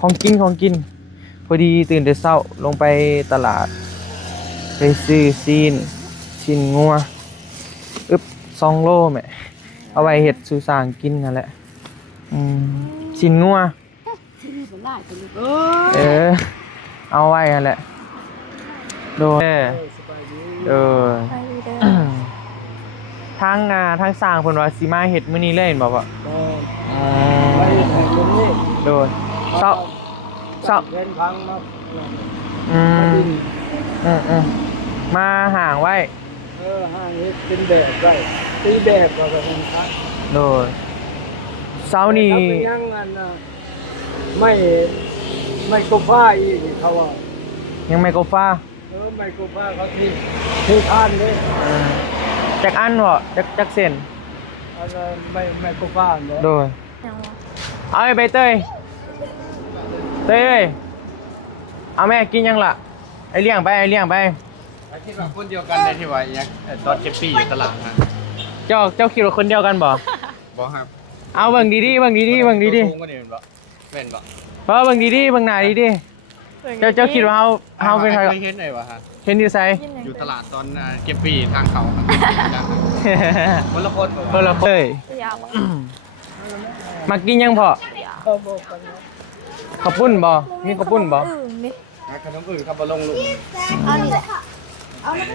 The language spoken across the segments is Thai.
ของกินพอดีตื่นแต่เช้าลงไปตลาดไปซื้อซีนงัว2 โลแม่เอาไว้เฮ็ดสู่สร้างกินนั่นแหละซีนงัวเอาไว้นั่นแหละโดยทางสร้างเพิ่นว่าสิมาเฮ็ดมื้อนี้เลยเห็นบ่พ่อโดยเช้าเดินพังมามาห่างไว้ห่างนี้เป็นแบบไว้ตีแบบก็แบบนั้นครับโดยเช้านี้ยังอันไม่กบฟ้าอีกเขาว่ายังไม่กบฟ้าไม่กบฟ้าเขาที่ทานเลยจักอันบ่จักเส้นอันไม่กบฟ้าเนาะโดยเอาไปเต้ยเอาแม่กินยังล่ะไอเลี้ยงไปคิดว่าคนเดียวกันได้ที่ว่าตอนเก็บปีอยู่ตลาดฮะเจ้าคิดว่าคนเดียวกันบ่ครับเอาเบิ่งดีๆเบิ่งดีๆเป็นบ่เพราะเบิ่งดีๆเบิ่งหน้าดีๆเจ้าคิดว่าเฮาเป็นใครเห็นไหนวะฮะเห็นอยู่ไสอยู่ตลาดตอนเก็บปีทางเขาครับคนละคนมากินยังพ่อข้าวปุ้นบ่มีข้าวปุ้นบ่ขนมอื่นครับบ่ลงลุง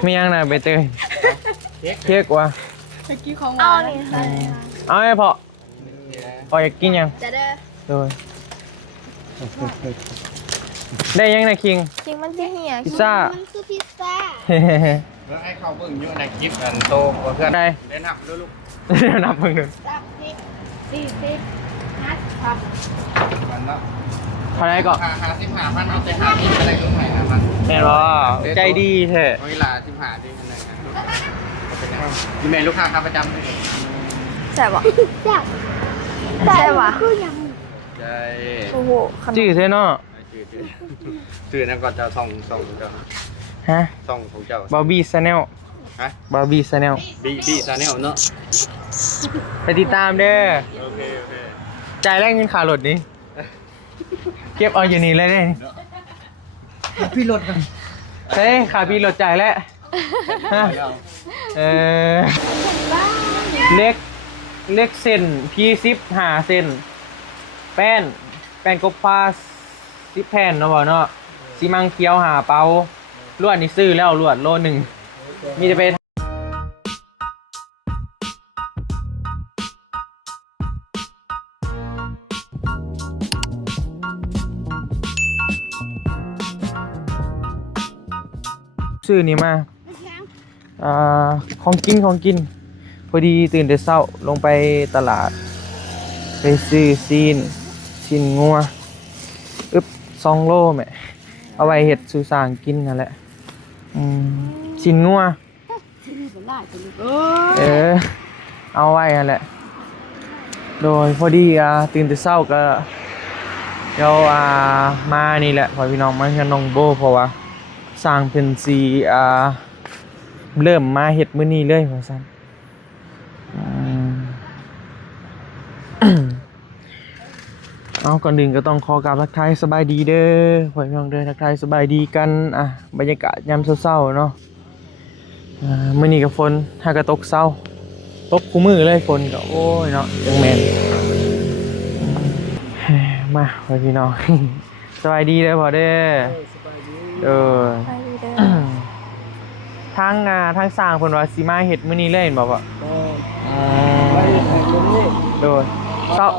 มียังน่ะใบเตยเค้กว่ะเอาให้พ่ออยากกินยังโดยได้ยังนะคิงมันจะเหี่ยพิซซ่ามันคือพิซซ่าแล้วให้เขาเบิ่งอยู่ในคลิปกันโตกว่าเพื่อนได้นับด้วยลูกนับเพิ่งดู30 40มันเนาะเท่าไหร่ก็55,000เอาแต่50อะไรก็ไม่นะมันแม่นบ่ใจดีแท้เวลา15ดีขนาดนั้นมีแม่ลูกค้าขาประจำเลยแซ่บว่ะคือยังใช่โอ้โหจื้อแท้เนาะชื่อนั่นก็จะส่องเจ้าฮะส่องของเจ้าบาร์บี้ชาแนลบาร์บี้ชาแนลบีชาแนลเนาะไปติดตามเด้อโอเคจ่ายแรกเงินค่ารถนี่เก็บเอาอยู่นี่เลยเด้พี่รถกันเฮ้ยค่าพี่รถจ่ายแล้วฮะเล็กเส้นพี่15 เส้นแป้นกบฟ้า10 แผ่นเนาะบ่เนาะซีมังเคียว5 เปาลวดนี่ซื้อแล้วลวดโล 1มีจะไปซื้อนี่มาของกินพอดีตื่นแต่เช้าลงไปตลาดไปซื้อซีนงัว2 โลแม่เอาไว้เฮ็ดสู่สร้างกินนั่นแหละซีนงัวเอาไว้นั่นแหละโดยพอดีตื่นแต่เช้าก็เดี๋ยวมานี่แหละพอพี่น้องมาเฮือนน้องโบเพราะว่าสร้างเพิ่นสิเริ่มมาเฮ็ดมื้อนี้เลยว่าซั่นเอาก่อนอื่นก็ต้องขอกราบทักทายสบายดีเด้อพ่อพี่น้องเด้อทักทายสบายดีกันบรรยากาศยามเช้าๆเนาะมื้อนี้ก็ฝนถ้าก็ตกเช้าตกคู่มือเลยฝนก็โอ้ยเนาะจังแม่นมาพ่อพี่น้องสบายดีเด้อพ่อเด้อทางสร้างเพิ่นว่าสิมาเฮ็ดมื้อนี้เลยเห็นบ่พ่อโดยเช้า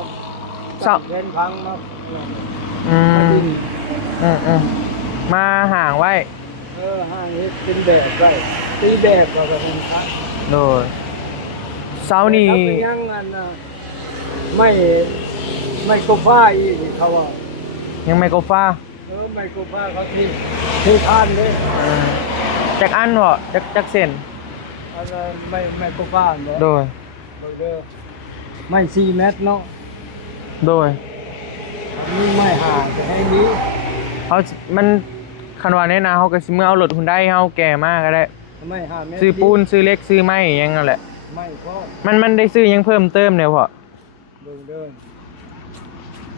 เดินพังมาห่างไว้ห่างนี้เป็นแบบไว้ตีแบบก็แบบนั้นครับโดยเช้านี้ยังอันไม่กบฟ้าอีกเขาว่ายังไม่กบฟ้าไม่กบฟ้าเขาที่ทานเลยจักอันบ่จักเส้นอันไม่กบฟ้าเนาะโดยไม่4 เมตรเนาะโดยนี่ไม่ห่างจะให้นี้มันคันว่าในนาเขาก็สิเมื่อเอารถหุ่นได้เขาแก่มากก็ได้ไม่ห่างซื้อปูนซื้อเล็กซื้อไม้ยังนั่นแหละไม่พอมันได้ซื้อยังเพิ่มเติมเนี่ยพ่อเดิน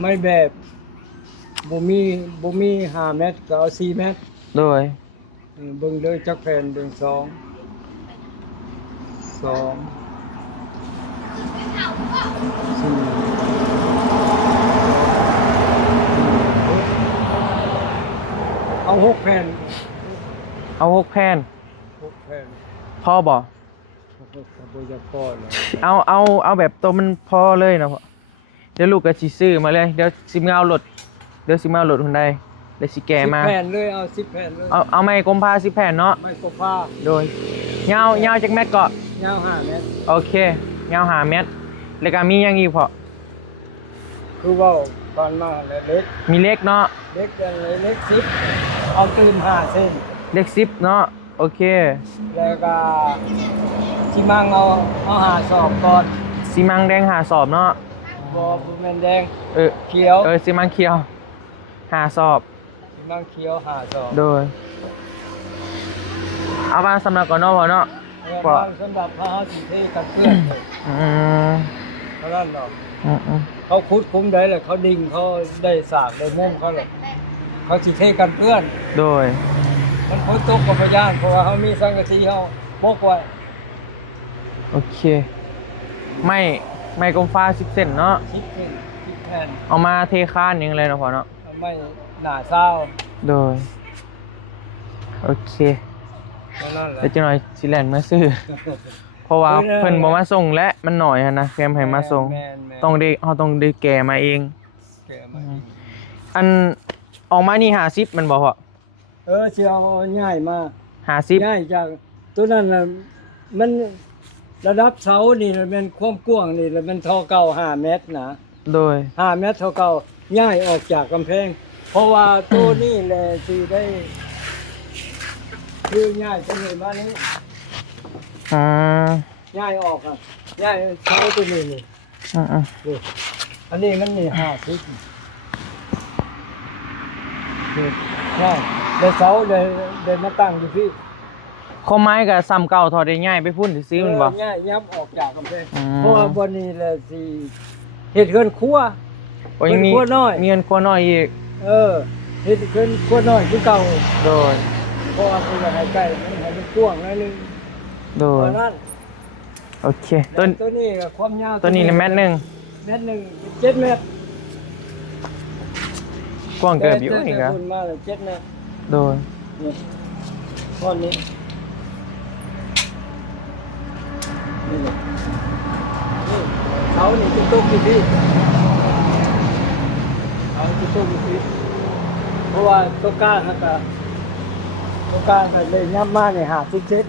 ไม่แบบ บ่มี5 เมตรก็เอา4 เมตร โดย เบิ่งเลยจักแผ่นเบิ่ง2 เอา6 แผ่น เอา6แผ่น 6 แผ่น พอบ่ บ่อยากพอเลย เอาแบบตัวมันพอเลยนะพ่อเดี๋ยวลูกก็สิซื้อมาเลยเดี๋ยวสิมาเอารถหุ่นใดเดี๋ยวสิแกะมา 10 แผ่นเลยเอา10 แผ่นเลย เอาไม้กลมผ้า10แผ่นเนาะ ไม่ก็ผ้า โดยยาวจักเม็ดก็ ยาว5 เมตร โอเคยาว5เม็ดแล้วก็มีหยังอีกพ่อ คือเว้าก่อนมาแล้วเล็ก มีเล็กเนาะ เล็กจังเลยเล็ก10เอาตื่น5 เส้น เล็ก10เนาะโอเค แล้วก็สิมังเอาหาสอบก่อน ซีมังแดงหาสอบเนาะ บ่แม่นแดง เออ เขียว ซีมังเขียวหาสอบ สิมังเขียวหาสอบ โดยเอามาสำหรับก่อนเนาะพ่อเนาะ แล้วก็สำหรับพาสิเทกันเพื่อน อืม เท่านั้นดอก อืม เขาขุดคุ้มได้แหละเขาดิ่งเขาได้สากได้งมเขาแหละเขาสิเทกันเพื่อน โดย มันฝนตกก็บ่ย่านเพราะว่าเขามีสังกะสีเขาปกไว้ โอเคไม่กลมฟ้า10เซนเนาะ คิดเป็นคิดแทน เอามาเทคานยังเลยเนาะพ่อเนาะ ไม่หน้าเศร้า โดยโอเค เท่านั้นแหละ เดี๋ยวจะหน่อยสิแลนมาซื้อ เพราะว่าเพิ่นบ่มาส่งและมันหน่อยหันนะแฟมให้มาส่ง แม่น ต้องได้แก่มาเอง แกะมาอีก อันออกมานี่50มันบ่พ่อ สิเอาง่ายมา 50 ง่ายจากตัวนั้นน่ะมันระดับเสานี่มันเป็นความกว้างนี่แล้วมันเท่าเก่า5 เมตรนะ โดย 5 เมตรเท่าเก่าย้ายออกจากกำแพง เพราะว่าตัวนี้แหละสิได้คือย้ายตัวนี้มานี้ อ่า ย้ายออกอ่ะย้ายเสาตัวนี้นี่ อืม นี่อันนี้มันนี่50นี่ย้ายแล้วเสาได้มาตั้งอยู่พี่ ข้อไม้กับซ้ำเก่าถอดได้ง่ายไปพุ่นซื้อมันบ่ ย้ายยับออกจากกำแพง อืม เพราะว่าบนนี้แหละสิเฮ็ดเฮือนครัว โอ้ยังมี เงินครัวน้อย มีเงินครัวน้อยอีก เฮ็ดเฮือนครัวน้อยคือเก่า โดย เพราะว่าเพิ่นให้ใกล้มันให้มันกว้างหน่อยนึง โด เพ ย ราะนั้น โอเคต้น ตัวนี้ก็ความยาว ตัวนี้ในเม็ดหนึง เมตรหนึง7 เมตร กว้างเกินอยู่อีก แต่ อ่ะ คุณมาแล้ว7 เมตร โดย นี่ก้อนนี้นี่นี่เขานี่จะตกอยู่พี่เขาจะตกอยู่พี่เพราะว่าตัวกลางก็เลยยับมาเนี่ย50 เซน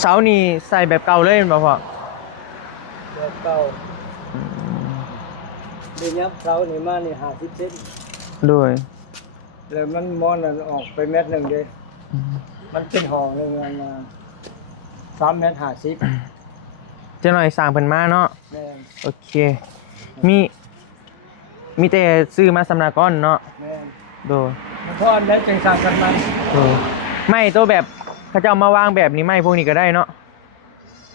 เสานี่ใส่แบบเก่าเลยแม่นบ่พ่อ แบบเก่าเลยยับเสานี่มาเนี่ย50 เซน โดย แล้วมันมอนนั่นออกไปเมตรหนึ่งเลยมันเป็นห้องหนึ่งอันน่ะ3 เมตร 50 จะหน่อยสร้างเพิ่นมาเนาะ แม่น โอเค มีแต่ซื้อมาสำนักก่อนเนาะ แม่น โดย มันพออันแล้วจังสร้างกันมัน โดยไม่ตัวแบบเขาจะเอามาวางแบบนี้ไม่พวกนี้ก็ได้เนาะ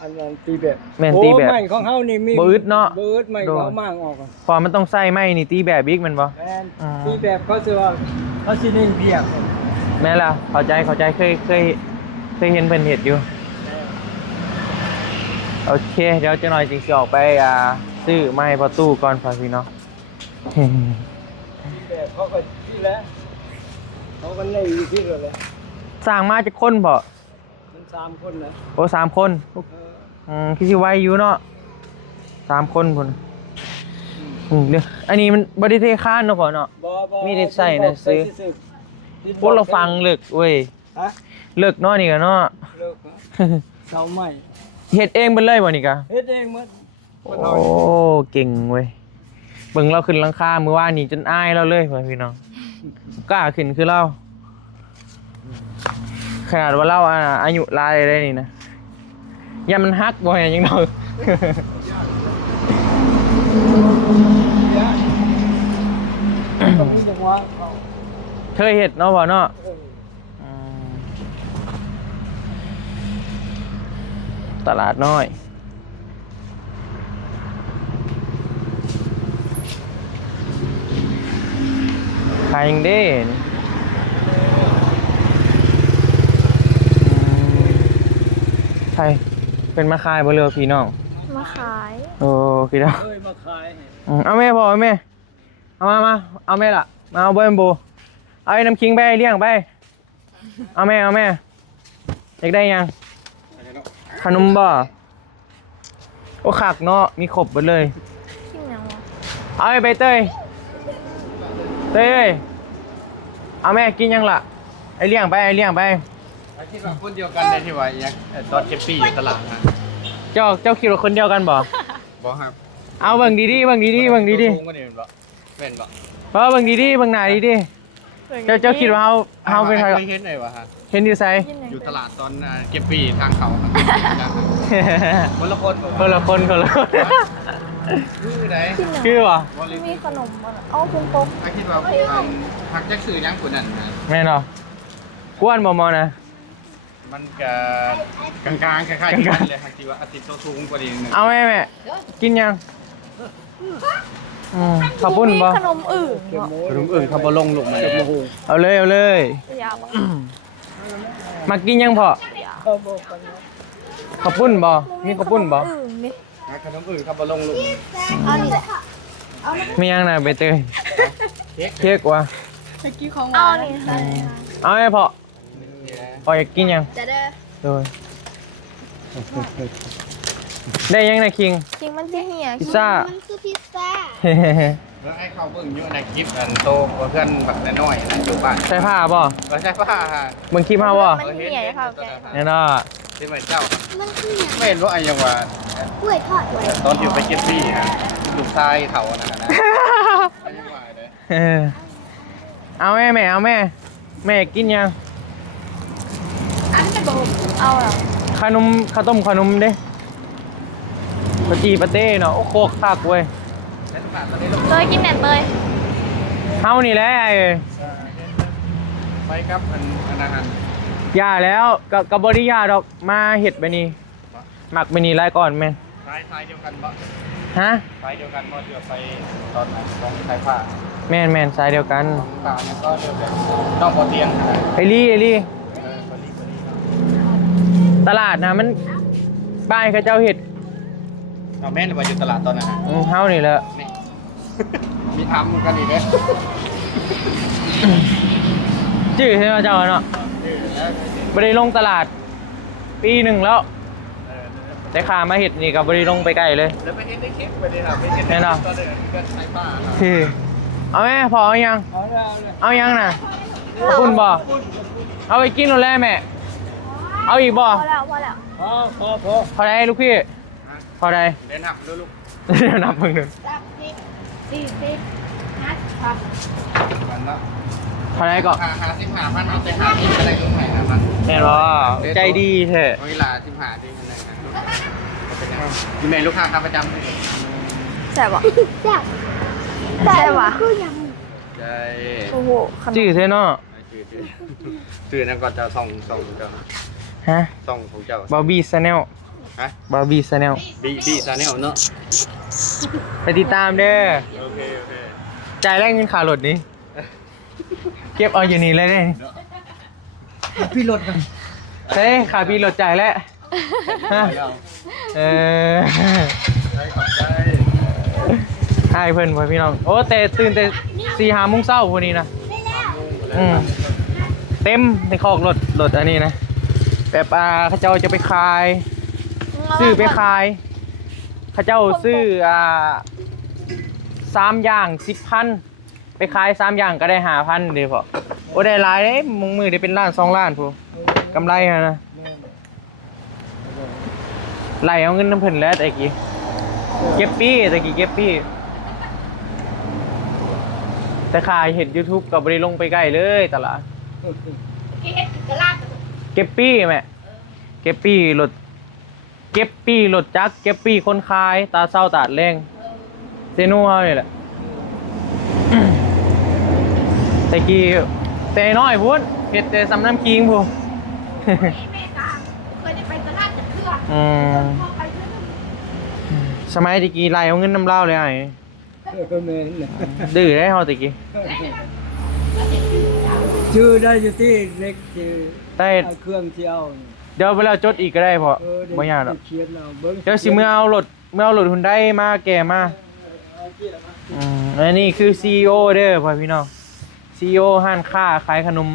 อันนั้นตีแบบ แม่นตีแบบ โอ้ไม้ของเฮานี่มี บ่อึดเนาะ บ่อึดไม้ โดน เขามางออกอะ พอมันต้องใส่ไม้นี่ตีแบบบิ๊กแมันบ่ แม่น อ่า ตีแบบเขาสิว่าเขาสิเน้นเบียก แม่นล่ะเข้าใจเคยเห็นเพิ่นเฮ็ดอยู่ โอเค เดี๋ยวจะหน่อยจริงสิออกไปซื้อไม้พอตู้ก่อนพอพี่เนาะ ตีแบบเขาก็ที่แล้วเขาก็เล่อยู่ที่แล้วแหละ สร้างมาจากคนบ่ มัน3 คนนะ โอ้3 คน คือสิไวอยู่เนาะ3 คนพุ่นเดี๋ยวอันนี้มันบ่ได้เทคานเนาะก่อนเนาะ บ่ มีได้ใส่นะซื้อ พวกเราฟังเลิกเว้ย ฮะ เลิกเนาะนี่ก็เนาะ เลิกนะเสาไม้ เฮ็ดเองเบิดเลยบ่นี่กะ เฮ็ดเองหมดบ่เท่า โอ้ นี้ เก่งเว้ยเบิ่งเราขึ้นหลังคามื้อวานนี่จนอายเราเลยพี่น้องกล้าขึ้นคือเราขนาดว่าเราอายุหลายได้นี่นะอย่ามันฮักบ่ให้ยังเรา ต้องมีจังหวะเขา เคยเฮ็ดเนาะบ่เนาะ ตลาดน้อย ายยังเด้ใช่เป็นมาขายบ่เรือพี่น้อง มาขาย โอ้พี่น้อง เอ้ยมาขาย เอาแม่พอแม่เอามาเอาแม่ล่ะมาเอาเบิ้ลโบเอาไอ้น้ำคิงไปเลี้ยงไปเอาแม่อยากได้ยังขนมบ่โอ้ขักเนาะมีครบหมดเลย กินยังวะ เอาไอ้ใบเตยเต้ยเอาแม่กินยังล่ะไอ้เลี้ยงไปคิดว่าคนเดียวกันในที่ว่าอย่างตอนเก็บปีอยู่ตลาดนะ เจ้าคิดว่าคนเดียวกันบ่ บอกครับ เอาเบิ่งดีๆโค้งก็นี่เป็นบ่เป็นบ่ เพราะเบิ่งดีๆเบิ่งหน้าดีๆเจ้าคิดว่าเฮาเป็นใคร เคยเห็นไหนวะฮะ เห็นอยู่ไส กินยัง อยู่ตลาดตอนเก็บปีทางเขาครับคนละคน คนละคน คือไหน กินยัง คือบ่ มีขนมมันเอาเป็นโต๊ะ ถ้าคิดว่าหักจักสื่อยังคนนั้นนะ แม่นบ่กวนบ่มอนะ มันก็กลางๆคล้ายๆกันเลยหักที่ว่าอาทิตย์สูงกว่านี้นึง เอาแม่กินยังข้าวปุ้นบ่ มีขนมอื่น เก็บ เหรอ หมู ขนมอื่นเขาบ่ลงลูกมาเลย เอาเลย ยาวอ่ะ มากินยังพอ เขาบอกกันว่า ข้าวปุ้นบ่มีข้าวปุ้นบ่ ขมอื่นนี่ ขนมอื่นเขาบ่ลงลูก เอานี่แหละ มียังน่ะใบเตยเค้กว่ะ เอานี่ใส่ เอาให้พออยากกินยัง จะได้ โดยได้ยังน่ะคิง จริงมันจะเหี่ย พิซซ่า มันคือพิซซ่า แล้วให้เขาเบิ่งอยู่ในคลิปอันโตกว่าเพื่อนแบบน้อยๆนะอยู่บ้าน ใส่ผ้าบ่ ใช่ป่ะฮะ เบิ่งคลิปเฮาบ่ มันเหี่ยค่ะแก แน่นอน ที่เหมือนเจ้า มันคืออย่าง ไม่เห็นว่าไอ้ยังว่า กล้วยทอดไว้ ตอนอยู่ไปเก็บพี่ฮะลูกชายเถ่านะฮะไอ้ยังว่าเลย เอาแม่แม่กินยัง อันเป็นโบเอาเหรอ ขนมข้าวต้มขนมเด้ปะจีปะเต้เนาะโอ้โคกคักเว้ย แล้วผ่านตอนนี้ลูก เตยกินแหนมเตย เฮานี่แหละไอ้เอ้ย ไปครับอันนั้น ย่าแล้วกับบริยาดอกมาเห็ดไปนี่หมักไปนี่ไรก่อนแม่น สายเดียวกันบ่ ฮะ สายเดียวกันบ่เดือไปตอนนั้นตรงสายผ้า แม่นสายเดียวกัน ผ้าเนี่ยก็เดือแบบนอกพอเตียงนะ ไอลี่ พอดี ตลาดนะมันบ้านเขาเจ้าเห็ด เอาแม่เลยมาอยู่ตลาดตอนนั้นฮะ เฮานี่แหละ นี่ มีทำกันอีกเด้ จื้อใช่ไหมเจ้าเนาะบริลงตลาดปีหนึ่งแล้วแต่ขามาเห็ดนี่กับบริลงไปไกลเลย แล้วไปเห็นในคลิปไปเลยครับไปเห็น แน่นอน ตอนเดินก็สายผ้าครับ ที่เอาแม่พอเอายัง เอาเลยเอาเลย เอายังน่ะคุณบ่เอาไปกินหนูแล่แม่เอาอีกบ่ พอแล้วพอแล้ว พอได้ลูกพี่พอได้ เดินหักดูลูก เดี๋ยวนับเพิ่งหนึ่ง 40ครับ มันละ พอได้ก็ หา15,000เอาแต่หาที่อะไรรู้ไหมครับมัน แน่นอนใจดีแท้ เวลา15ดีขนาดนั้นมีเมนลูกค้าค้าประจำด้วย แซ่บอ่ะแซ่บอ่ะ ใช่ โอ้โหขนม จื้อเท่เนาะ ชื่อนั่นก็จะส่องเจ้า ฮะ ส่องของเจ้า บาร์บี้ชาแนล ฮะ บาร์บี้ชาแนล บีซาแนลเนาะ ไปติดตามเด้อ โอเคโอเค จ่ายแรกเงินค่ารถนี้เก็บเอาอยู่นี่เลยเด้ พี่รถกัน เฮ้ยขาพี่รถจ่ายแล้วฮะเออ ใช่ขอบใจ ให้เพิ่นพ่อพี่น้องโอ้แต่ตื่นแต่4-5 โมงเช้าพวกนี้นะเต็มในคอกรถอันนี้นะแบบเขาเจ้าจะไปขายซื้อไปขายเขาเจ้าซื้อ3 อย่าง 10,000ไปขาย3 อย่างก็ได้5,000เด้อพ่อโอ้ได้หลายเด้มึงมือได้เป็นล้าน2 ล้านพูกำไรนะไล่เอาเงินน้ำเพิ่นแล้วตะกี้เก็บปี้แต่ขายเห็น YouTube กับบริลงไปใกล้เลยตลาดเก็บปี้แม่เก็บปี้รถจักรเก็บปี้คนขายตาเศร้าตาดแรงเซนูเฮานี่แหละแต่กี้แต่น้อยพุ่นเฮ็ดแต่สำน้ำคิงพุ่น เคยได้ไปตลาดจะเพื่อน สมัยตะกี้ไล่เอาเงินน้ำเหล้าเลยไอ้ ก็เมน ดื้อได้เฮาตะกี้ ชื่อได้อยู่ที่เล็กชื่อ ได้ เครื่องที่เอานี่ เดี๋ยวเวลาจดอีกก็ได้พอ ได้ บ่ยากหรอก เขียนเอาเบิ่ง เดี๋ยวสิเมื่อเอารถหุ่นได้มาแก่มาอันนี้คือ CEO เด้อพ่อพี่น้อง CEO ห้านค้าขายขนม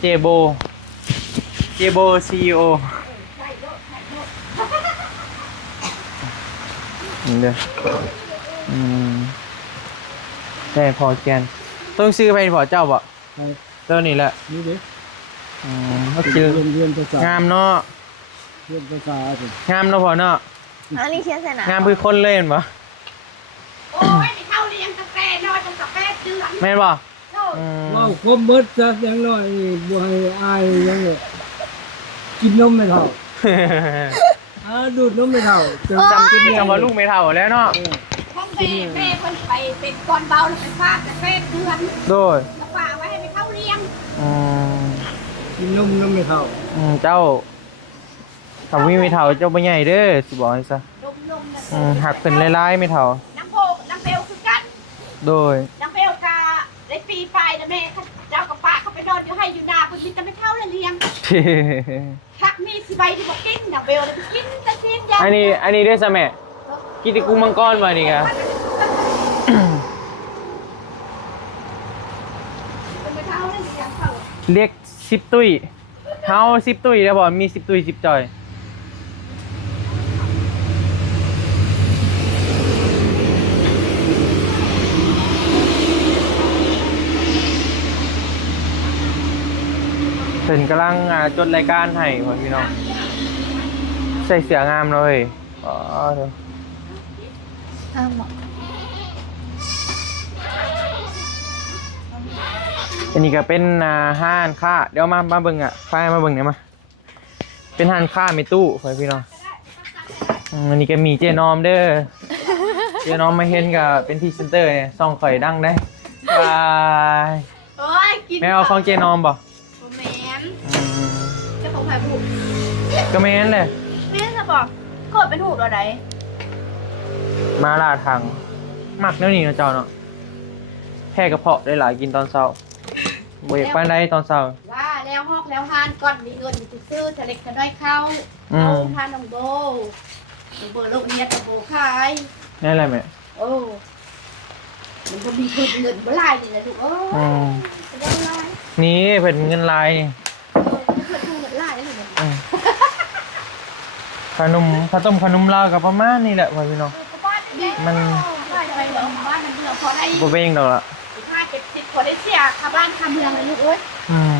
เจโบ CEO นี่เด้อได้พอแกนต้องซื้อไปพอเจ้าบ่ ไป ตัวนี้แหละ นี่ดิ ก็คือ เรียนภาษาง ามเนาะ เรียนภาษาสิ งามเนาะพอเนาะ อันนี้เขียนใส่หนาง ามคือคนเล่นบ่ โอ้ยไม่เท่าเลี้ยงกาแฟน้อยจนกาแฟเดือด แม่นบ่ โน่ เว้าคมเบิดซะอย่างน้อยนี่บ่ให้อายยังเลยกินนมไม่เท่าดูดนมไม่เท่าจนจำกิน จำว่าลูกไม่เท่าแล้วเนาะ ห้องแม่คนไปเป็นก้อนเบาแล้วไปฟาดกาแฟเดือด โดย แล้วฝากไว้ให้ไปเข้าเลี้ยง กินนมไม่เท่า เจ้าถ้ามีไม่เท่าเจ้าบ่ใหญ่เด้อสิบอกให้ซะ นมนะ หักเป็นหลายๆไม่เท่า น้ำโพน้ำเปลวคือกัน โดย น้ำเปลวกาได้ปีไปนะแม่เจ้ากับป้าเขาไปนอนอยู่ให้อยู่นาเพิ่นมีแต่ไม่เท่าเลยเลี้ยงทักมีสิใบที่บอกกินน้ำเปลวเลยไปกินตะกินยา อันนี้ด้วยซะแม่กินแติกุ้งมังกรมานี่กะ ไม่เท่าเลยเลี้ยงเขา เรียก10ตุ้ยเฮา10ตุ้ยแล้วบ่มี10ตุ้ย10จอยเพิ่นกำลังจดรายการให้พ่อพี่น้องใส่เสื้องามเลยอ๋อเด้อ อ้าวเหมาะ อันนี้ก็เป็นห้านค้าเดี๋ยวมาเบิ่งไฟมาเบิ่งเนี่ยมาเป็นห้านค้ามีตู้พ่อพี่น้องอันนี้ก็มีเจนอมเด้อเจนอมมาเห็นก็เป็นพรีเซนเตอร์เนี่ยส่องข่อยดังได้บาย โอ้ยกิน แม่เอาของเจนอมบ่ แมนเจ้าของถ่ายผูก ก็แม่นเลย แม่จะบอกกดเป็นหูอะไร มาลาทางหมักแนวนี้เนาะเจ้าเนาะแพ้กระเพาะได้หลายกินตอนเช้าบ่อยากปานใดตอนเช้า ว่าแล้วฮอกแล้วฮานก่อนมีเงินมีซื้อทะเล็กทะน้อยเข้า อืม เอาทานน้องโบโลกเนี้ยกับโบขาย นี่นแหละแม่ โอ้มันก็มีคืนเงินเมื่อไรนี่แหละถูกโอ้ อืม จะได้ไร นี่เพิ่นเงินลายนี่ เพื่อนดูเงินไรได้เลย อืมขนมข้าวต้มขนมลาวก็ประมาณนี้แหละพ่อพี่น้อง มัน บ้านไปเหรอบ้านมันเหลือพอได้ บ่เป็นหยังดอกล่ะ 50-70คนได้เสียค่าบ้านค่าเมืองเลยลูกเอ้ย อืม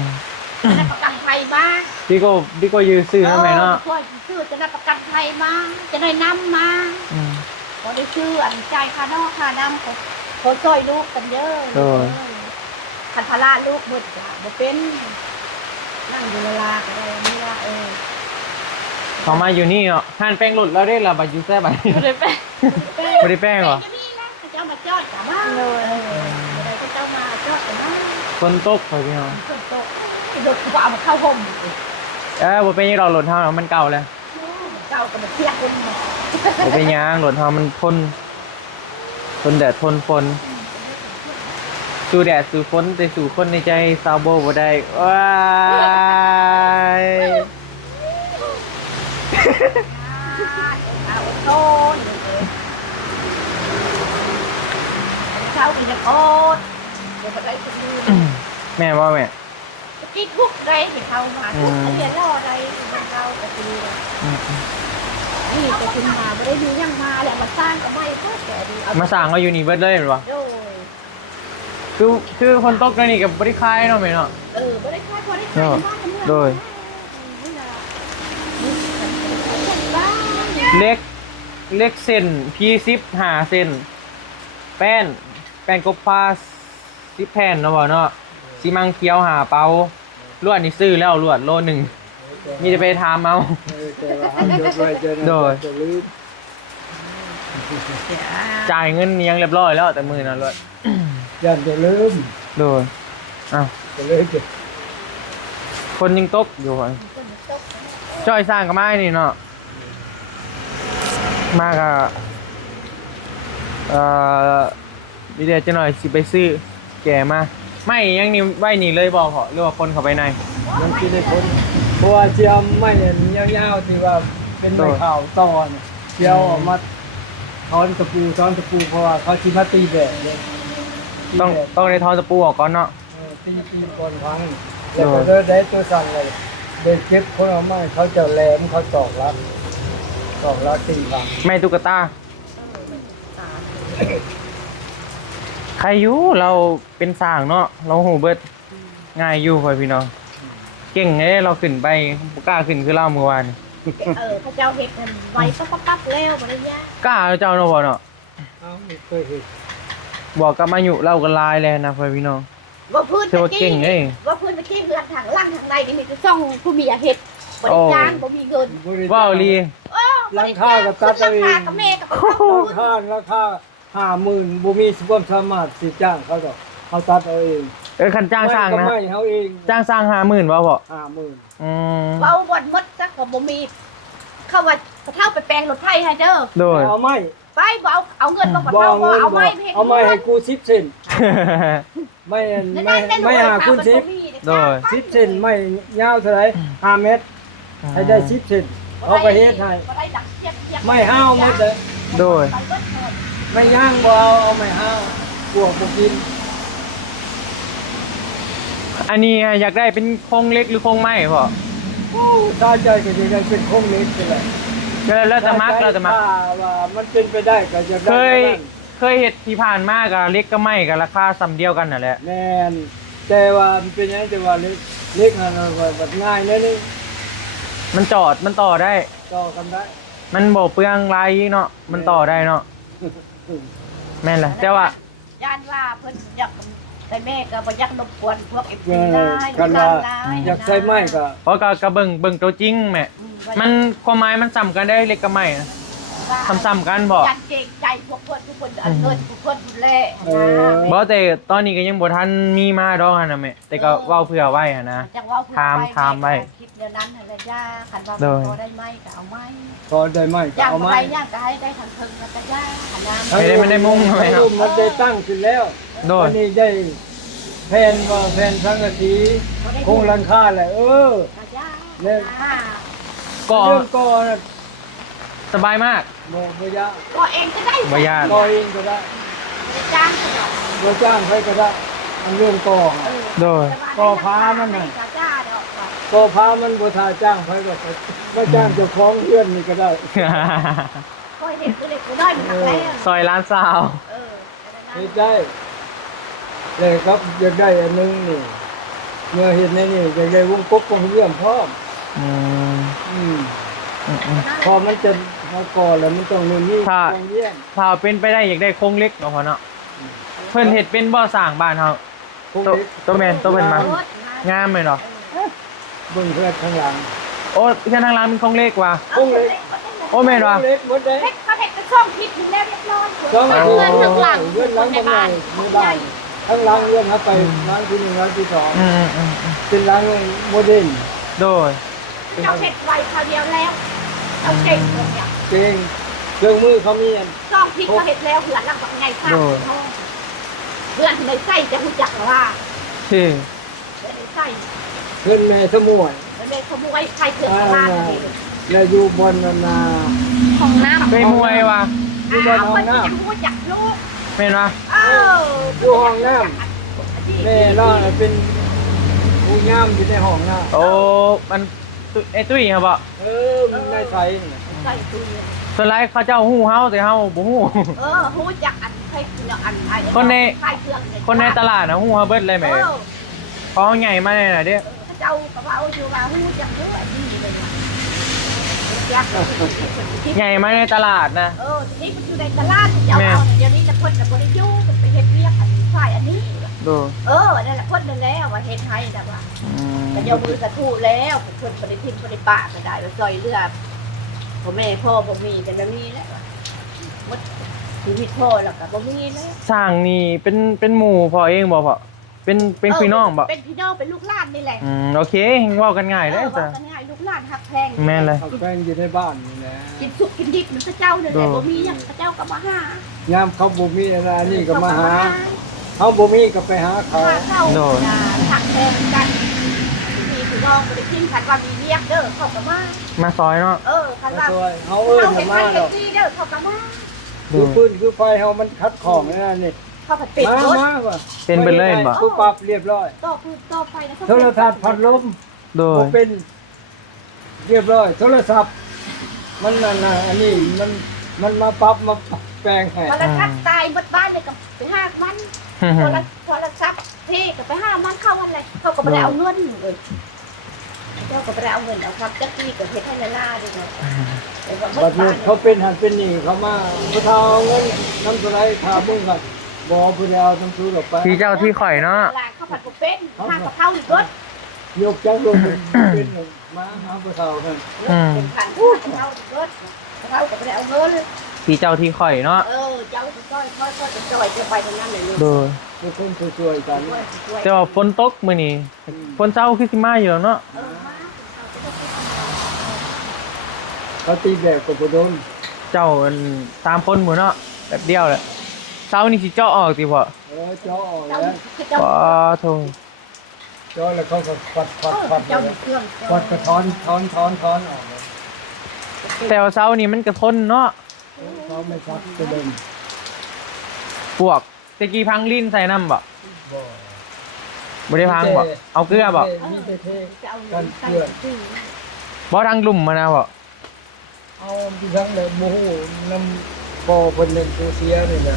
ได้ประกันภัยมา พี่ก็ยื้อซื้อนะแม่เนาะ ช่วยซื้อจะได้ประกันภัยมาจะได้นำมา อืม พอได้ชื่ออันใจายค่านอกค่าดำเขาจ่อยลูกกันเยอะ โอ้ย ขันพลาลูกหมดจ้ะบ่เป็นนั่งอยู่เวลาก็ได้ไม่ว่าเขามาอยู่นี่เนาะห่านแป้งหลุดแล้วได้ละบัดอยู่แซ่บัด บ่ได้แป้ง บ่ได้แป้งเหรอ นี่นะเขาเจ้ามาจอดกับบ้านเลยบ่ได้เขาเจ้ามาจอดกับบ้าน ฝนตกพ่อพี่น้อง ฝนตกที่รถกูเอามาเข้าห่ม บ่เป็นหยังดอกรถเฮาเนาะมันเก่าแล้ว เจ้าก็มาเทียบกันมา บ่เป็นหยังรถเฮามันทนแดดทนฝนสู้แดดสู้ฝนแต่สู้คนในใจซาวโบบ่ได้ว้าย เอาโตนเจ้าก็จะโคตรเดี๋ยวก็ได้สักมือ แม่ว่าแม่ กิ๊กทุกได้เห็นเขามาทุกเรียนรอได้เห็นเขาก็คือนี่จะขึ้นมาไม่ได้อยู่ยังมาแหละมาสร้างก็ไม่ก็แต่ดีเอา มาสั่งเอาอยู่นี่เบิดเลยเหรอ โดย คือคนตกแล้วนี่กับบริคายเนาะแม่เนาะ ไม่ได้ค่าพอได้ค่าบ้านกัน โดย เ เล็กเส้นP10 5เส้นแป้นกบฟ้า10แผ่นเนาะบ่เนาะซีมังเคียวหาเปาลวดนี่ซื้อแล้วลวดโลนึงมีจะไปถามเอา แต่ว่าหันยกไว้เจอ โดย จะลืม จ่ายเงินยังเรียบร้อยแล้วแต่มือนะลวด ยันจะลืม โดยอ้าว จะลืมจะ คนยังตกอยู่ก่อนจ้อยสร้างกับไม้นี่เนาะมากอะมีเดียจะหน่อยสิไปซื้อแก่มา ไม่ยังนี่ไว้นี่เลยบ่พอหรือว่าคนเข้าไปใน ยังกินได้คนเพราะว่าเจียมไม่ยาวๆที่ว่าเป็นไม้ข่าวตอนเจียวออกมาถอนตะปูเพราะว่าเขาชิมาตีแบบเลย ต้องได้ทอนตะปูออกก่อนเนาะ ตีก่อนครั้งแล้วก็ได้ตัวสั่นเลยเดินเก็บคนเอาไม้เขาจะแหลมเขาตอกรัดตีครั้ง ไม่ตุ๊กตาใครอยู่เราเป็นสร้างเนาะเราหูเบิดง่ายอยู่พ่อพี่น้องเก่งไงเราขึ้นไปบ่กล้าขึ้นคือเราเมื่อวาน พระเจ้าเฮ็ดกันไว้ปั๊บแล้วบ่ได้ยาก กล้าเจ้าเนาะบ่เนาะ เอ้าไม่เคยเห็น บอกกับมาอยู่เราก็ลายแล้วนะพ่อพี่น้อง ว่าพื้น เชื่อว่าเก่งเอ้ย ว่าพื้นตะกี้เฮือนทางล่างทางในนี่มีแต่ช่องผู้เมียเฮ็ดบ่ได้จ้างบ่มีเงิน ว้าวลี หลังคากับตัดเอาเอง หลังคากับแม่กับพ่อ ราคา50,000บ่มีความสามารถสิจ้างเขาดอกเขาตัดเอาเอง คันจ้างสร้างนะ ไม่เขาเอง จ้างสร้าง50,000บ่พ่อ 50,000 อืม เว้าบ่หมดจักก็บ่มีเข้าว่าเท่าไปแปลงรถไถให้เด้อ โดย เอาไม้ ไปบ่เอาเงินมาบ่ บ่ เท่า เอา บ่ เงิน เอา บ่ ไม้ เอาไม้ให้กู10 เซนไม่หาคุณ10 โดย 10 เซนไม่ยาวเท่าไหร่5 เมตรให้ได้10 เซนเขาก็เฮ็ดให้ บ่ได้ดักเทียบ ไม่ห้าวหมดเลย โดย ไปเบิดเถิด ไม่ย่างบ่เอาไม่ห้าวกลัวบ่กิน อันนี้อยากได้เป็นโครงเล็กหรือโครงไม้พ่อ ถ้าใจก็จะได้เป็นโคงเล็กไปเลย แล้วแต่มักแล้วแต่มัก ถ้าว่ามันเป็นไปได้ก็จะได้ เคยเฮ็ดที่ผ่านมากับเล็กกับไม้กับราคาซ้ำเดียวกันนั่นแหละ แม่นแต่ว่ามันเป็นอย่างแต่ว่าเล็กนั่นว่าแบบง่ายเลยนี่ มันจอดมันต่อได้ ต่อกันได้ มันบ่เปลืองลายเนาะมันต่อได้เนาะแม่นแหละแต่ว่า ย่านว่าเพิ่นอยากแต่แม่ก็บ่อยากรบกวนพวก FC ได้ กันว่าอยากใช้ไม้ก็ เพราะก็เบิ่งตัวจริงแม่มันความหมายมันซ้ำกันได้เล็กกับไม้นะซ้ำๆกันบ่ อยากเกรงใจพวกเพิ่นทุกคนอันเงินทุกคนดูแลนะ บ่แต่ตอนนี้ก็ยังบ่ทันมีมาดอกหั่นน่ะแม่แต่ก็เว้าเผื่อไว้หั่นนะ จังว่าเพื่อ ถามไว้ คิดเดี๋ยวนั้นนั่นแหละย่าคันว่า โดย พอได้ไหมก็เอาไหม พอได้ไม้ก็ ย่าง เอา บ่ ไม้ ได้ย่างก็ให้ได้ทางเพิ่งก็ย่าหันน้ำ ไม่ได้มุ่งทำไมครับ มันได้ตั้งขึ้นแล้ว โดย อันนี้ได้แผ่นสังกะสีคงหลังคาแหละก็ย่า เนี่ย ก็ เรื่องก่อน่ะ สบายมาก บ่ยาก ก็เองก็ได้ บ่ยาก ก่อเองก็ได้ จ้างก็ได้ บ่จ้างใครก็ได้อันเรื่องก่อ โดย ก็พามันน่ะจ้าดอกว่า ก่อพามันบ่ทาจ้างใครก็ไปบ่จ้างเจ้าของเรือนนี่ก็ได้ ก็เห็นกูเล็กกูน้อยมันหักแล้ว ซอยร้านสาว เฮ็ดได้เลยครับอยากได้อันนึงนี่เมื่อเห็นในนี่อยากได้วงกบวงเยี่ยมพร้อม อืม อืม อืม พอมันจะมาก่อแล้วมันต้องมี ถ้า วงเยี่ยม ถ้าเป็นไปได้อยากได้โครงเล็กเนาะพ่อเนาะเพิ่นเฮ็ดเป็นบ่สร้างบ้านเฮา คง ตัว เล็ก ตัวแม่นตัวเป็นมางามเลยเนาะ เบิ่งเพื่อนข้างหลัง โอ้เพื่อนทางร้านเป็นโครงเล็กว่ะ คงเล็ก โอ้แม่นว่ะ เล็กหมดเลย เฮ็ดเขาเฮ็ดเป็นช่องคิดถึงแล้วเรียบร้อย สอง อ๋อ เดื เพื่อนข้างหลัง เพื่อนหลัง ใน บางใหญ่ บ้าน ในบ้านข้างหลังเรื่องครับไปร้านที่หนึ่งร้านที่สอง อืม เป็นร้านโมเดิร์น โดย เราเฮ็ดไว้คราวเดียวแล้วเอาเก่งเลยเนี่ย เก่งเครื่องมือเขามีอัน ช่องคิดเขาเฮ็ดแล้วเหือนหลังแบบไงค่ะเพื่อนในไส้จะรู้จักว่า ที่ เพื่อนในไส้ เพื่อนแม่สมุย เพื่อนในขโมยใครเถื่อนบ้านนี่ แล้วอยู่บนนา ของน้ำ ไปมวยว่ะ อยู่บนห้อง เพื่อน น้ จะรู้จักลูก แม่นว่ะ ำอยู่ห้องน้ำแม่เราเป็นผู้ย่ามอยู่ในห้องน้ โอ้มันไอ้ตุ้ยครับบ่ ำมันไม่ใช่ ใส่ตัว ส่วนหลายเขาเจ้าฮู้เฮาแต่เฮาบ่ฮู้ รู้จักอันใครเถื่อนอันใคร คนในตลาดนะฮู้เฮาเบิดเลยแหมเพราะใหญ่มาเลยน่ะเด้ เจ้าก็ว่าอยู่ว่ารู้จักรู้อันนี้เลยจัก ใหญ่มาในตลาดนะ ทีนี้มันอยู่ในตลาดเจ้าเอาเดี๋ยวนี้จะพ่นกับบริยูมันไปเฮ็ดเรียกอันนี้ฝ่ายอันนี้ ดู นั่นแหละพ่นนั่นแล้วว่าเฮ็ดให้แต่ว่าก็ยกมือกระทู้แล้วเพิ่นบ่ได้ทิ้งบ่ได้ปะก็ได้ว่าซอยเรือพ่อแม่พ่อบ่มีแต่แบบนี้แหละหมดชีวิตพ่อแล้วก็บ่มีแล้ว สร้างนี่เป็นหมู่พอเองบ่พอเป็นพี่น้องบ่ เป็นพี่น้องเป็นลูกหลานนี่แหละ โอเคเว้ากันง่ายเด้อ ว่า จ้ะ กันง่ายลูกหลานฮักแพง แม่นเลย เอาแป้งอยู่ในบ้านนี่แหละ กินสุกกินดิบมันพระเจ้านั่นแหละบ่มีหยังพระเจ้าก็มาหา ย่ามเขาบ่มีอะไรนี่ก็มาหา เขาบ่มีก็ไปหาเขา ถ้าเข้าถักแทนกันมีคือน้องบริทิ้งขันว่ามีเรียกเด้อเข้ากับมา มาซอยเนาะ ขันว่า ช่วยเขาเอิ้น เข้า มา เป็น ดอก ที่เด้อเข้ากับมา คือปืนคือไฟเฮามันคัดของนั่นนี่ เข้าผัดเป็ด มาร ถ มาว่ะ เป็นไปเลยบ่ คือปรับเรียบร้อย ต่อคือต่อไฟนะ โทรทัศน์พัดลม โด บ่ ย เป็นเรียบร้อยโทรศัพท์มันนั่นน่ะอันนี้มันมาปรับมาแปลงให้ พอละทัดตายหมดบ้านเลยกับไปห้ามันพอละซับพี่กับไปห้ามันเข้าวันเลยเขาก็ไม่ได้เอาเงินเลยเจ้าก็ไม่ได้เอาเงินเอาครับจักรีกับเพชรให้ละล่าด้วยเนาะ บัดนี้เขาเป็นหันเป็นหนี้เขามาบ่ทาเอาเงินน้ำสไลด์ทามึงกันบ่ผู้เดียวต้องซื้อออกไป ที่เจ้าที่ข่อยเนาะ ข้าวผัดบุฟเฟ่ห้ากะเพราอีกรถ ยกจังลงเป็นมาหาผู้เฒ่านั่น เป็นขันกะเพราอีกรถกะเพราก็ไม่ได้เอาเงิน ที่เจ้าที่ข่อยเนาะ เจ้าจะค่อยจะจ่อยจะไปตรงนั้นเลยลูก โดย ทุกคนช่วยๆกัน แต่ว่าฝนตกมื้อนี้ฝนเช้าคือสิมาอยู่แล้วเนาะ เขาตีแบบกับบ่โดน เจ้าอัน3คนหมู่เนาะแบบเดียวแหละเช้านี่สิเจาะออกติบ่ เจ้าออก เจ้า แล้ว เจ้า ว้าโธ่ เจ้าแล้วเขาก็ปัด เจ้าเครื่อง ปัดกระถอนออกเลย แต่ว่าเช้านี่มันก็ทนเนาะ เขาไม่ซักจะเดิน พวกตะกี้พังลิ้นใส่น้ำบ่ บ่ บ่ได้พังบ่เอาเกลือบ่ มีแต่เท จะเอาเงินใส่ตู้ บ่ทางลุ่มมานะบ่ เอาที่ทั้งเลยโมโหน้ำบ่อเพิ่นนึงตัวเสียนี่นะ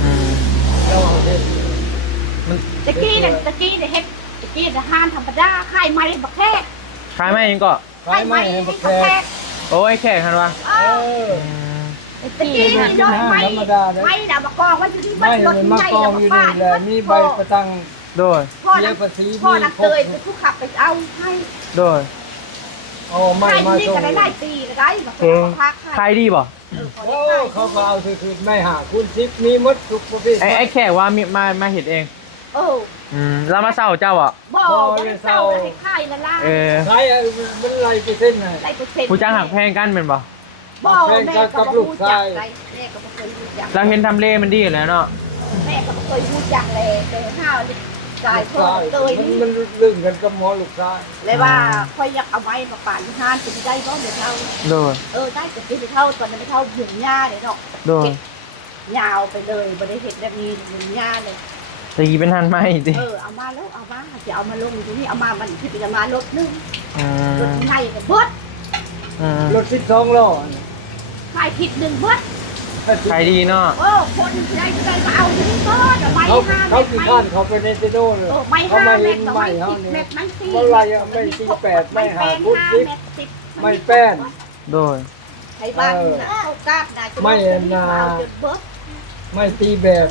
เราเอาเฮ็ด ตะกี้เนี่ยเฮ็ดตะกี้เนี่ยห้านธรรมดาค่ายไม้บักแค่ ขายไหมยังก็ ขายไม้ให้บักแขก โอ้ยแขกคันวะ เออ ตะกี้เนี่ยยอดไม้ไม่ด่าบักกองว่าจะที่บ้า ไม้ นรถ มันมา ใหญ่ กองอยู่นี่แหละมีใบประตัง โดย พ่อ เสีย นัก ภาษี พ่อ มี นัก คร เต บ ยเป็นผู้ขับไปเอาให้ โดย เอาไม้ ให้ มา นี่ ส่ง ก็ได้ปีก็ได้มาเป็นพัก ขายดีบ่ โอ้เขาก็เอาคือไม่หาคุณซิปมีหมดทุกประเภท ไอ้แขกว่ามีมาเห็ดเอง เออ แล้วมาเศร้าเจ้าอ่ะ บ่จะเศร้าให้ค่ายละล่า ขายมันไรไปเส้นไหน ได้เปอร์เซ็นต์ ผู้จ้างหักแพงกันเป็นบ่ บ่แม่ก็บ่รู้จักแม่ก็บ่เคยรู้จัก เราเห็นทำเลมันดีอยู่แล้วเนาะ แม่ก็บ่เคยรู้จักเลยแต่ห้าวนี่กายพ่อเตยนี่ มันเรื่องกันกับหมอลูกชาย เลยว่าค่อยอยากเอาไม้มาป่านห้านเป็นได้บ่เดี๋ยวเท่า โดย ได้จะกินไปเท่าตอนนั้นไปเท่าหยุ่งหญ้าเลยเนาะ โดย ยาวไปเลยบ่ได้เห็นแบบนี้หยุ่งหญ้าเลย ตีเป็นทันไหมจิ เอามาแล้วเอามาจะเอามาลงตรงนี้เอามามันที่เป็นมารถนึง อื รถ ม ในกับเบิด รถ12ล้อ ขายผิดหนึ่งเบิด ขายดีเนาะ คนใหญ่ใจมาเอาถึงก็จะไม่ เขา ห้า เขา เม็ด กี่ ไม่ ท่านเขาไปในเซโน่เลย ไม่ เขา ห้า มา เม็ เห็ ด น แต่ ไม้ ไม่ เขา สิบ เนี่ เม็ ย ดไม่สี่ เมื่อไรไม่48ไม่หาพูดซิป ไม่แป้น โดย ไทยบ้านเขากล้านะจะ ไม่ นา นา เบิด ไม่ตีแบบ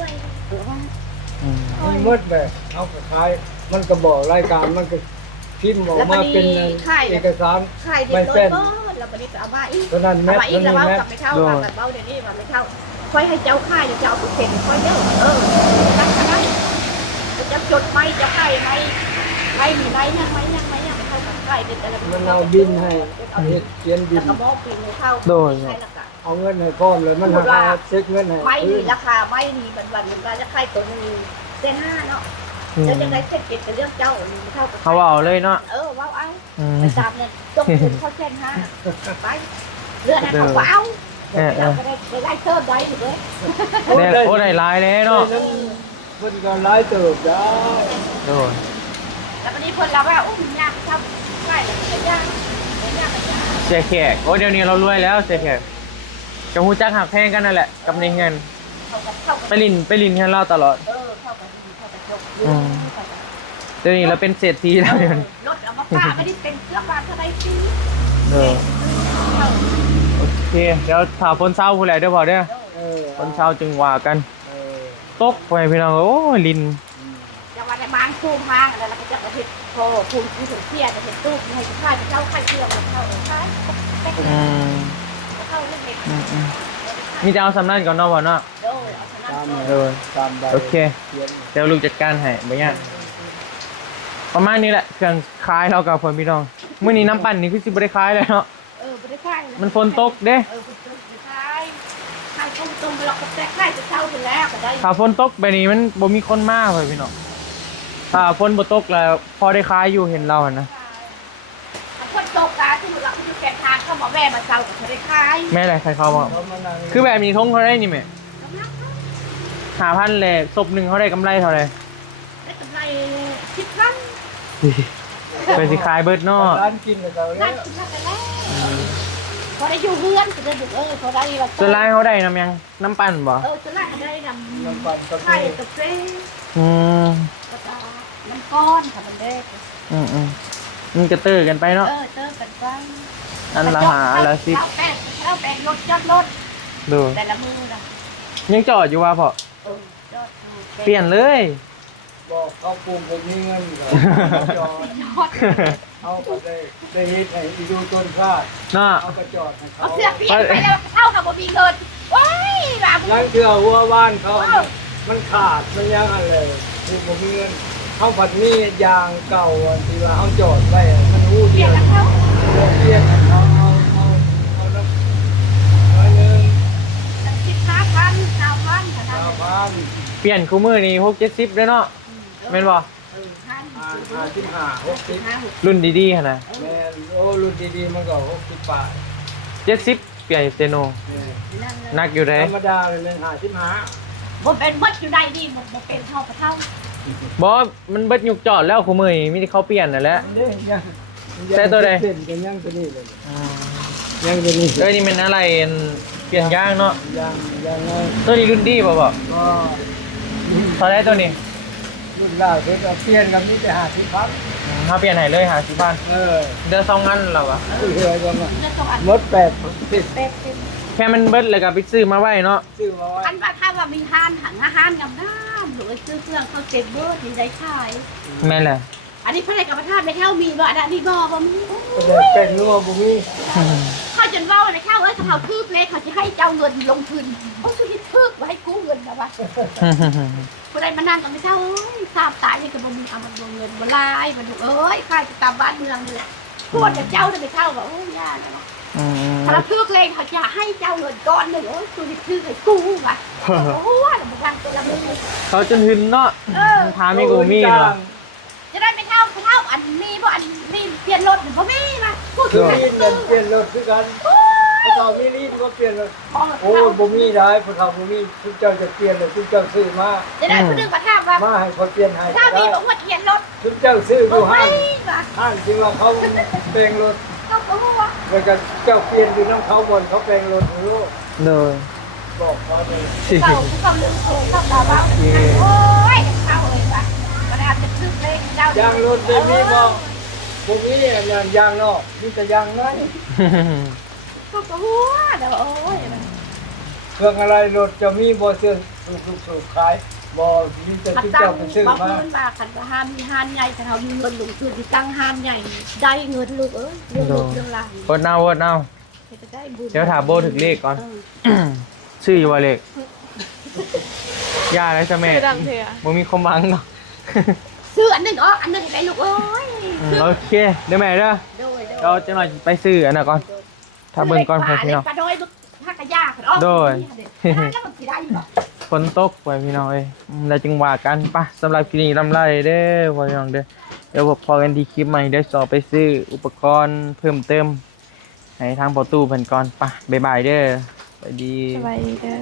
มีหมดแบบเอาไปขายมันก็บอกรายการมันก็พิมพ์ออกมาเป็นเอกสาร ขายเด็กเลยเบิดแล้ววันนี้เอามาอีก ตัวนั้นแมท มาอี ตัว กแล้ว นี้ เบ้า แมท กับไม่เท่ากับเบ้าเดี๋ยวนี้มันไม่เท่าค่อยให้เจ้าค่ายเดี๋ยวจะเอาเปอร์เซ็นต์ค่อยเยอะตั้งกันได้จะจดไม่จะค่ายไม่มีไรยังไม่เท่ากับค่ายเป็นอะไร มันเอาบินให้เขียนบิ แล้ว น ก็บอกปีนเท่า เอาเงินให้พร้อมเลยมันหาเช็คเงินให้ ไม่มีราคาไม่มีวันจะค่ายตัวนึงเส้น5เนาะแล้วยังไงเส้นเก็บเป็นเรื่องเจ้าเท่ากับ เขาเอาเลยเนาะ ว้าวเอาไปตามเนี่ยต้องถึงข้อเส้น5ไปเรื่องนั้นเขาว้าวเราก็ได้ไล่เติมได้อยู่เลย โอ้ได้หลายเลยเนาะ มันก็หลายเติบได้ โดย แล้ววันนี้คนเราว่าอุ้มยากทำใกล้แล้วก็ยากยาก เสียแขกโอ้เดี๋ยวนี้เรารวยแล้วเสียแขกจะหูจักหักแพงกันนั่นแหละกับในเงินไปลินกันเราตลอด เข้าไปจบ เดี๋ยวนี้เราเป็นเศรษฐีแล้วเนี่ย รถเอามาป้าไม่ได้เป็นเครื่องบาทเท่าไรสิ โอเคเดี๋ยวถามคนเศร้าผู้ใดเด้อพอเด้อคนเศร้าจึงว่ากันตกไปพี่น้องโอ้ยลิน จะมาในบางตู้ทางอะไรเราก็จะมาเห็ดโคภูมิที่ถึงเที่ยจะเห็ดตู้ให้ข้าวจะเข้าไข่เชื่อมเข้าข้าวเข้าเรื่องเห็ด มีจะเอาสำนักก่อนเนาะบ่เนาะ โดยเอาชนะ ตามใบ โอเคเดี๋ยวลูกจัดการให้บ่ยากประมาณนี้แหละเครื่องคล้ายเรากับเพื่อนพี่น้องมื้อนี้น้ำปั่นนี่คือสิบ่ได้คล้ายเลยเนาะ ไม่ได้ค่าย มันฝนตกเด้ ฝนตกไม่ค่ายค่ายต้มไปหลอกกับแต่ค่ายจะเข้าถึงแล้วก็ได้ ถ้าฝนตกแบบนี้มันบ่มีคนมาเพื่อนพี่น้อง ถ้าฝนบ่ตกแล้วพอได้ขายอยู่เห็นเราหั่นนะ คนโตกาที่หมดเราคือแกทางเขาบอกแม่มาเช่ากับเขาได้ขาย แม่อะไรใครเขาบอก เขามานั่ง คือแบบนี้ทงเขาได้นี่แม่5,000แหละศพหนึงเขาได้กำไรเท่าไหร่ ได้กำไร10 ครั้ง เป็นสิขายเบิดเนาะ ร้านกินกับเรา ได้ เนี่ย กินแล้วกันแล้วพอได้อยู่เพื่อนก็จะดึกพอได้แบบ ส่วนลายเขาได้นำยังน้ำปั่นบ่ จะไล่ได้นำ น้ำปั่นกาแฟ ไข่กาแฟ อืม กระดาษน้ำก้อนค่ะมันเด็ก มันกระตื้อกันไปเนาะ เจอกันบ้าง อันละหาอันละ10 เอาแป้งรถจอดรถ ดู แต่ละมือนะ ยังจอดอยู่ว่าพอ จอด เปลี่ยนเลย บอกเขาปลูกผมมีเงินเหรอจอด จอด เอาก็ได้เฮ็ดให้อีดูต้นชาติ เนาะ เอากระจอดให้ เอา เขา เสื้อเปลี่ยนไปแล้วเท่ากับบ่มีเงินว้ายแบบ ยังเชื่อหัวบ้านเขามันขาดมันยังอะไรคือผมมีเงินเขาผัดมียางเก่าอันที่ว่าเขาจอดไว้มันรู้ เปลี่ เดี ย ย น ว แล้วเขา เปลี่ยนเอาแล้วร้อยหนึ่ง 15,000 9,000ค่ะ 9,000 เปลี่ยนคู่มือนี่6-70ด้วยเนาะแม่นบ่ 55 รุ่นดีๆหั่นน่ะ 60แม่โอ้รุ่นดีๆมันก็60บาท 70เปลี่ยนเซโนนักอยู่ ธ เด้ รรมดาเลย55 บ่เป็นมัดอยู่ใดนี่บ่เป็นเท่ากับเท่า บ่มันเบิดยุคจอดแล้วคู่มือนี่มีแต่เขาเปลี่ยนนั่นแหละ เด้ยัง แต่ตัวใด เป็นกันยังตัวนี้เลยยังตัวนี้ เอ้ยนี่มันอะไรอันเปลี่ยนยางเนาะ ยังไง ตัวนี้รุ่นดีบ่บ่ ก็ เท่าไหร่ตัวนี้ รุ่นล่าสุดเอาเปลี่ยนกันนี่แต่50,000 ถ้าเปลี่ยนให้เลย50,000 เดือน2อันแล้ววะ เหลือจังว่า เรื่องของอัน ลด8 10 เป็ด แค่มันเบิดเลยก็ไปซื้อมาไว้เนาะ ซื้อมาไว้ อันว่าถ้าว่ามีห้านหันห้านงามๆหรือซื้อเครื่องเขาเก็บเบิดนี่ได้ขาย แม่นแหละ อันนี้พระเอกกับพระธาตุไม่เท่ามีบ่อันนี้บ่บ่มี ก็ได้เป็นนัวบ่มี เขาจนว่าในข้าวเขาทืบเลยเขาจะให้เจ้าเงินลงทุนเขาจะให้ทืบไว้ให้กู้เงินนะวะผู้ใดมานั่งก็ไม่เท่าทราบตายนี่ก็บ่มีเอามันเงินบ่ลายมันดูค่ายตามบ้านเมืองนี่แหละพูดกับเจ้าจะไม่เท่าแบบยากนะ ถ้าเราทืบเลยเขาจะให้เจ้าเงินก้อนหนึ่งคือทืบให้กู้ว่ะโอ้ยบางครั้งตัวละมือ เขาจนหึนเนาะถามมีกูมีเนาะ จะได้ไม่เท่าอันมีบ่อันมีเปลี่ยนรถหรือบ่มีมาพูด คื ถึ อง กัน ลีนเปลี่ยนรถคือกันพระเจ้ามีลีนก็เปลี่ยนรถโอ้บ่มีได้พระเจ้าบ่มีทุกเจ้าจะเปลี่ยนเลยทุกเจ้าซื้อมา จะได้ผู้นึงมาถามว่า มาให้เขาเปลี่ยนให้ ถ้ามี ได้ บอกว่าเปลี่ยนรถ ทุกเจ้าซื้ออยู่ ไม่ ห้าง ว่ะ ห้างที่ว่าเขาแปลงรถ เขาก็ว่า แล้วก็เจ้าเปลี่ยนอยู่น้ำเขาบนเขาแปลงรถรู้ เลย บอกเขาเลย เขาลืมโซ่เขาตาบ้าโอ้ยเข้าเลยว่ะมันอาจจะทืบเลยเจ้าย างรถเดี๋ยวนี้ก็บ่มียางนอกมีแต่ยางใน เขาก็หัวเดี๋ยวโอ้ย เครื่องอะไรรถจะมีบ่เสื้อสูบขายบ่มีแต่ ขัด ทุก ตั้ เจ้าง ไปซื้อ บอก มา เงินว่าขันว่าห้ามมีห้านใหญ่แต่เขามีเงินลงทุนที่ตั้งห้านใหญ่ได้เงินลูกเรื่องลูกเรื่องหลาน วดเน่าวดเน่า จะได้บุญ เดี๋ยวถามโบถึงเลขก่อน ชื่ออยู่ว่าเลขยาอะไรสมัยบ่มีความหวังเนาะ ซื้ออันหนึ่งอันหนึ่งไปลูกเอ้ย โอเคเดี๋ยวแม่เด้อเราจะหน่อยไปซื้ออันน่ะก่อนถ้าเบิ่งก่อนพอพี่น้อง ปลาโดยถ้ากระยากันอ้อ โดย แล้วมันสิได้บ่ ฝนตกไปพี่น้องเอ้ยแล้วจึงว่ากันปะสำหรับคลิปนี้ลำไรเด้อพ่อพี่น้องเด้อเดี๋ยวพอกันที่คลิปใหม่เดี๋ยวสอบไปซื้ออุปกรณ์เพิ่มเติมให้ทางประตูเพิ่นก่อนปะบ๊ายบายเด้อสวัสดี สบายดีเด้อ